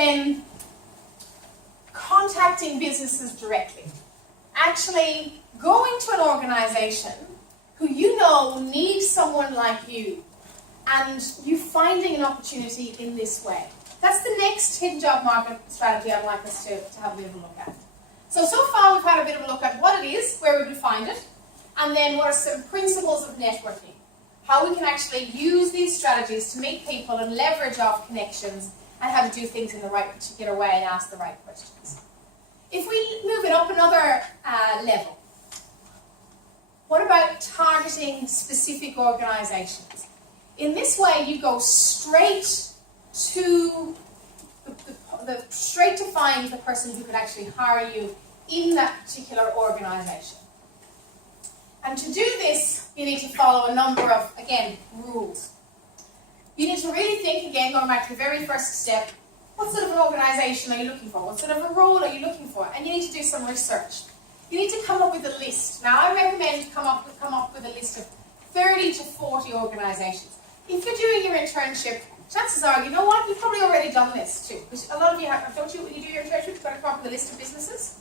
then contacting businesses directly. Actually going to an organization who you know needs someone like you, and you finding an opportunity in this way. That's the next hidden job market strategy I'd like us to have a bit of a look at. So far we've had a bit of a look at what it is, where we would find it, and then what are some principles of networking. How we can actually use these strategies to meet people and leverage off connections, and how to do things in the right particular way and ask the right questions. If we move it up another level, what about targeting specific organizations? In this way, you go straight to straight to find the person who could actually hire you in that particular organization. And to do this, you need to follow a number of, again, rules. You need to really think, again, going back to the very first step, what sort of an organization are you looking for? What sort of a role are you looking for? And you need to do some research. You need to come up with a list. Now, I recommend come up with a list of 30 to 40 organizations. If you're doing your internship, chances are, you know what, you've probably already done this too. Because a lot of you have, don't you, when you do your internship, you've got to come up with a list of businesses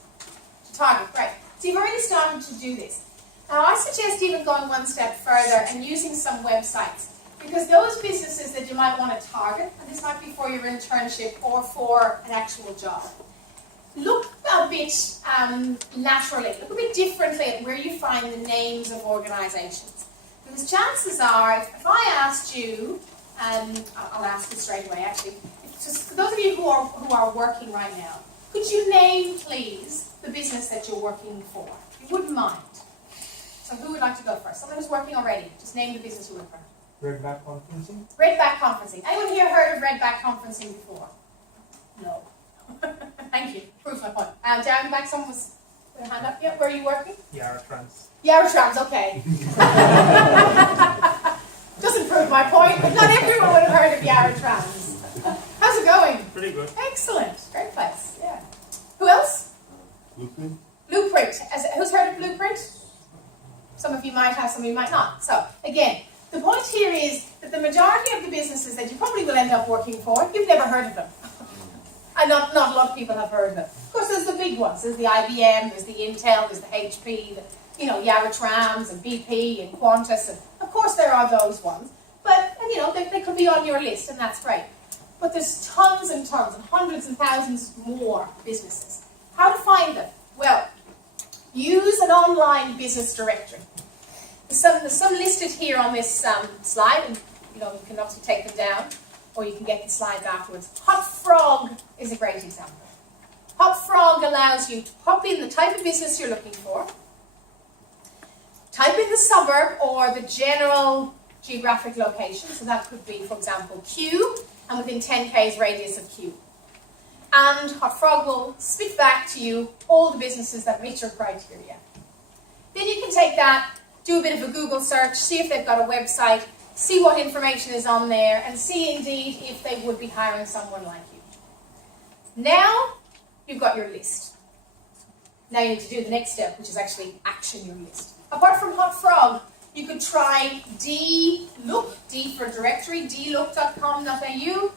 to target, right? So you've already started to do this. Now, I suggest even going one step further and using some websites. Because those businesses that you might want to target, and this might be for your internship or for an actual job, look a bit laterally, look a bit differently at where you find the names of organizations. Because chances are, if I asked you, I'll ask you straight away actually, just for those of you who are working right now, could you name please the business that you're working for? You wouldn't mind. So who would like to go first? Someone who's working already, just name the business you work for. Redback Conferencing? Redback Conferencing. Anyone here heard of Redback Conferencing before? No. Thank you. Proves my point. Down the back, someone was with a hand up. Yeah, where are you working? Yaratrans. Yaratrans, okay. Doesn't prove my point, but not everyone would have heard of Yaratrans. How's it going? Pretty good. Excellent. Great place, yeah. Who else? Blueprint? Blueprint. Who's heard of Blueprint? Some of you might have, some of you might not. So, again, the point here is that the majority of the businesses that you probably will end up working for, you've never heard of them. And not a lot of people have heard of them. Of course, there's the big ones. There's the IBM, there's the Intel, there's the HP, the, Yaratrans and BP and Qantas. And of course, there are those ones. But, they could be on your list, and that's great. But there's tons and tons and hundreds and thousands more businesses. How to find them? Well, use an online business directory. There's some listed here on this slide, and you can obviously take them down, or you can get the slides afterwards. HotFrog is a great example. HotFrog allows you to pop in the type of business you're looking for, type in the suburb or the general geographic location, so that could be, for example, Kew, and within 10 k's radius of Kew. And HotFrog will spit back to you all the businesses that meet your criteria. Then you can take that, do a bit of a Google search, see if they've got a website, see what information is on there, and see indeed if they would be hiring someone like you. Now, you've got your list. Now you need to do the next step, which is actually action your list. Apart from HotFrog, you could try dlook, D for directory, dlook.com.au.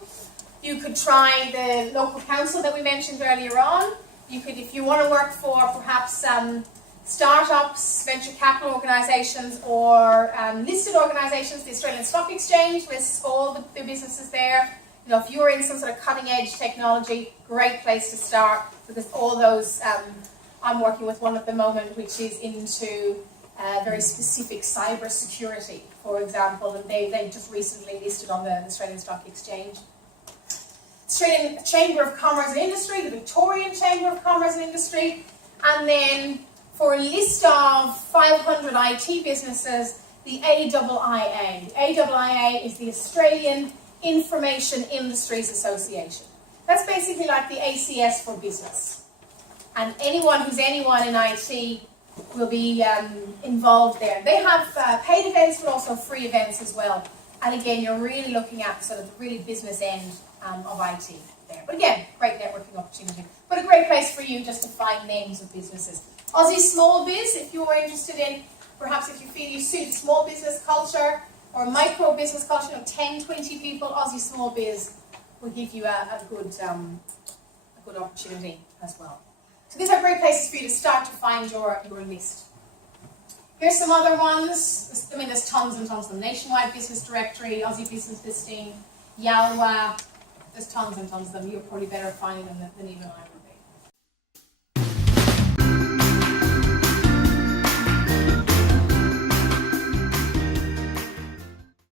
You could try the local council that we mentioned earlier on. You could, if you want to work for perhaps startups, venture capital organisations, or listed organisations, the Australian Stock Exchange lists all the businesses there. If you're in some sort of cutting edge technology, great place to start, because all those, I'm working with one at the moment which is into very specific cyber security, for example, and they just recently listed on the Australian Stock Exchange. Australian Chamber of Commerce and Industry, the Victorian Chamber of Commerce and Industry, and then for a list of 500 IT businesses, the AIIA. The AIIA is the Australian Information Industries Association. That's basically like the ACS for business. And anyone who's anyone in IT will be involved there. They have paid events, but also free events as well. And again, you're really looking at sort of the really business end of IT there. But again, great networking opportunity. But a great place for you just to find names of businesses. Aussie Small Biz, if you're interested in, perhaps if you feel you suit small business culture or micro business culture, 10, 20 people, Aussie Small Biz will give you a good opportunity as well. So these are great places for you to start to find your list. Here's some other ones. I mean, there's tons and tons of them. Nationwide Business Directory, Aussie Business Listing, Yalwa. There's tons and tons of them. You're probably better at finding them than even I would.